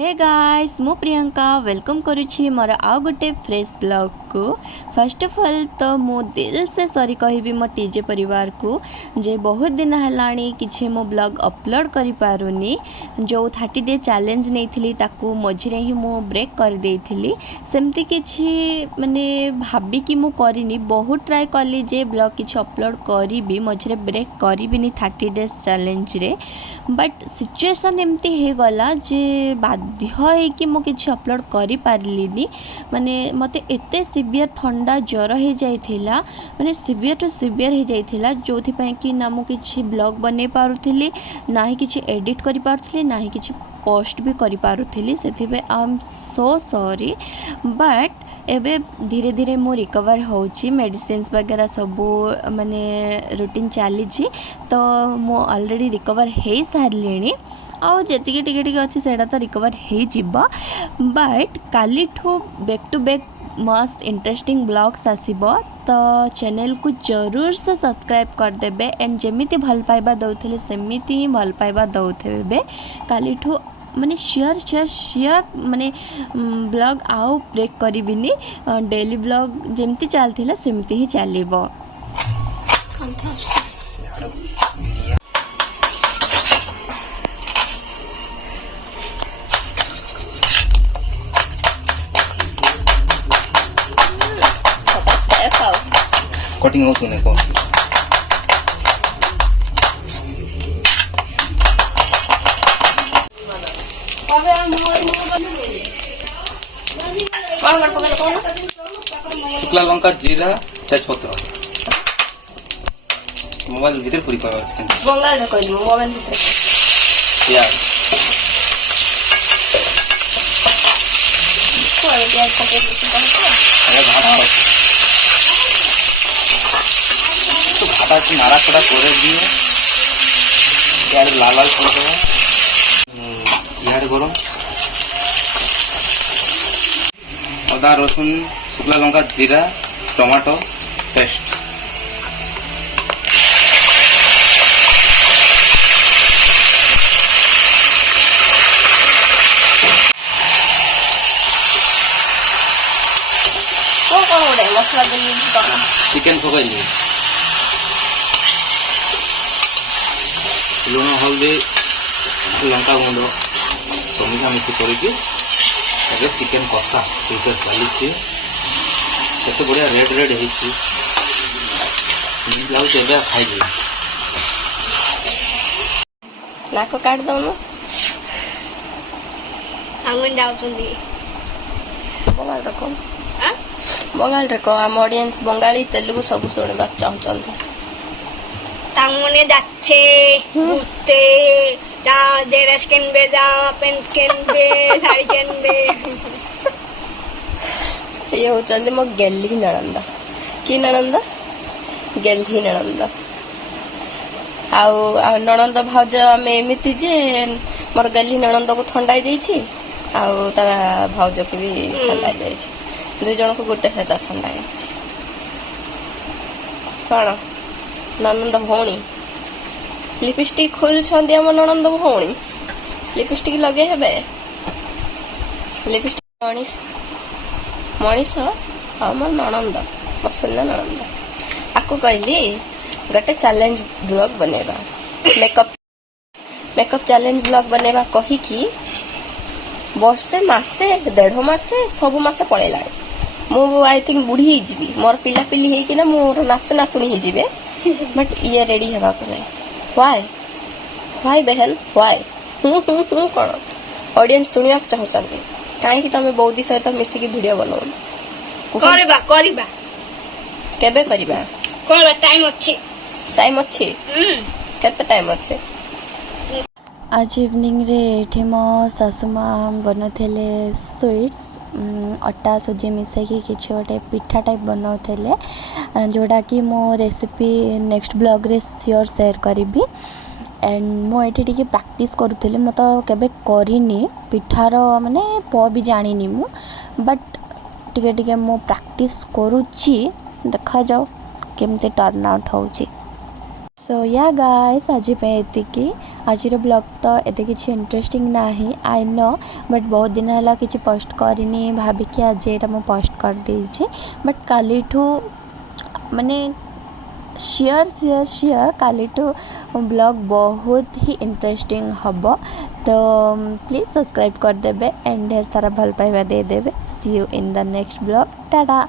Hey guys मु Priyanka welcome करुछि मोर आउ गोटे फ्रेश ब्लॉग को। फर्स्ट ऑफ ऑल तो मो दिल से सॉरी कहबी मो टीजे परिवार को जे बहुत दिन हेलाणी किछि मो ब्लॉग अपलोड करि पारुनी। जो 30 डे चैलेंज नहीं थी ताकू मझिरे ही मो ब्रेक कर देइथिली। सेमती किछि माने भाबी कि मु करिनी बहुत ट्राई कली जे ब्लॉग किछि अपलोड करिबी मझिरे ब्रेक करिबिनी 30 डेज चैलेंज रे, बट सिचुएशन एमती हे गला जे बाध्य कि मु किछि अपलोड करि पारलिनी। माने मते एते सिवियर ठंडा ज्वर हो जाइथिला, माने सिवियर टू सिवियर हो जाइथिला जोथि पय कि ना मु किछि ब्लॉग बने पारुथिली, ना ही किछि एडिट करि पारुथिली, ना ही किछि पोस्ट भी करि पारुथिली। सेथि पे I am so sorry, but एबे धीरे धीरे मु रिकवर होची। मेडिसिन्स वगैरह सबू माने रूटीन चली तो मु ऑलरेडी रिकवर हो सारे आउ जेतिकी टिके टिके अच्छी सेटा तो रिकवर हो जिबा। बट काली ठू बैक टू बैक मस्त इंटरेस्टिंग ब्लॉग्स आसीबो तो चैनल को जरूर से सब्सक्राइब कर देबे एंड जेमिति भल पाइबा दउथिले सेमिति ही भल पाइबा दउथेबे। काली ठू माने शेयर माने ब्लॉग आउ ब्रेक करिबिनी, डेली ब्लॉग जेमती चलथिला सेमती ही चलिबो। कटिंग हो सुने को शुक्ला लंका जीरा तेजपत्र मोबाइल भीतर पूरी पावर बंगाल कहली मोबाइल भीतर प्याज तो भाटा की नारा थोड़ा करे दिए यार लाल लाल कर दो यार गरम अदा रसुन शुक्ला लंका जीरा टमाटो पेस्ट मसला चिकेन पकाइली लुण हल्दी लंका गुंड सब मिशामिशी करके चिकेन कषा प्रिपेयर चली केते बढ़िया रेड रेड होती खाई नाक काट दउनु आंगन जाउछंदी बंगाल रकम बंगाल रे को आम ऑडियंस बंगाली तेलुगु सब शुणवा चाहते तांगने जाच्छे घुरते ड्रेस किनबे जामा पैंट किनबे शाड़ी किनबे ये होचंदी मो गेल्ली नणंदा कि नणंदा गेल्ली नणंदा आउ नणंद भाउज आमे एमिति जे मोर गेल्ली नणंद को ठंडा हो जाइछि आउ तारा भाउज के भी ठंडा हो जाइछि। दुई जन को गोटे सहित ठंडा कौन ननंद भौणी लिपस्टिक खोजुंट आम ननंद भौणी लिपस्टिक लगे हे लिपस्टिक मनीष मनीष आम ननंद मो सुना ननंद आपको कहली गोटे चैलेंज ब्लॉग बनेबा मेकअप चैलेंज ब्लॉग बनेबा कही कि वर्षे मासे 1.5 मासे सब मासे पड़ेला मु आई थिंक बुढ़ी ही जीवी मोर पिला पिली है कि ना मोर नातु नातुणी ही जीवे बट ये रेडी हेबा को नहीं। व्हाई व्हाई बहन व्हाई कौन ऑडियंस सुनिया चाहते कहीं तुम बौदी सहित मिसिकी वीडियो बनाओ करबा करबा केबे करबा करबा टाइम अच्छी केते टाइम अच्छे आज इवनिंग रे एठी मो सासुमा बनथेले स्वीट्स अटा सुजी मिसेकी किसी गोटे पिठा टाइप बनाऊले जोड़ा कि मो रेसिपी नेक्स्ट ब्लॉग रे श्योर शेयर करी एंड मुझे टी प्रैक्टिस करूली मु तो केबे करिनी पिठार माने प भी जानी मु बट टिके टिके मु प्रैक्टिस करुच्ची देखा जाओ केमते टर्न आउट होची। सो या गाइस आज एतिकी आज ब्लॉग तो एते किसी इंटरेस्टिंग ना आई नो बट बहुत दिन है किसी पोस्ट करनी भाविकी आज यहाँ पोस्ट कर देछि बट काली माने शेयर शेयर शेयर काली ब्लॉग बहुत ही इंटरेस्टिंग हम तो प्लीज़ सब्सक्राइब कर देबे एंड ढेर सारा भल पाइबा दे देबे see you in the next blog Tata.